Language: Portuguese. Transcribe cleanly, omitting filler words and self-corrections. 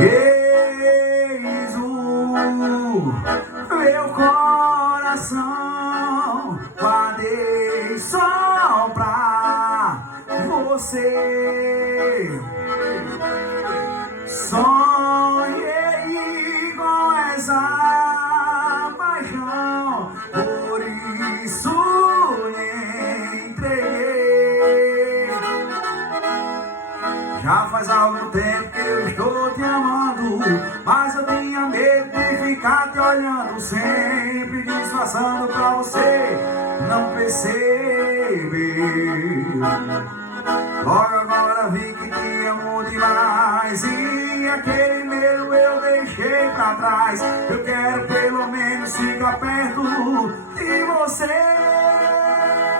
Eis o meu coração, guardei só pra você. Sonhei com essa paixão, por isso lhe entreguei. Já faz algum tempo que eu estou te amando, mas eu tinha medo de ficar te olhando, sempre disfarçando pra você não perceber. Logo agora vi que te amo demais, e aquele medo eu deixei pra trás. Eu quero pelo menos ficar perto de você.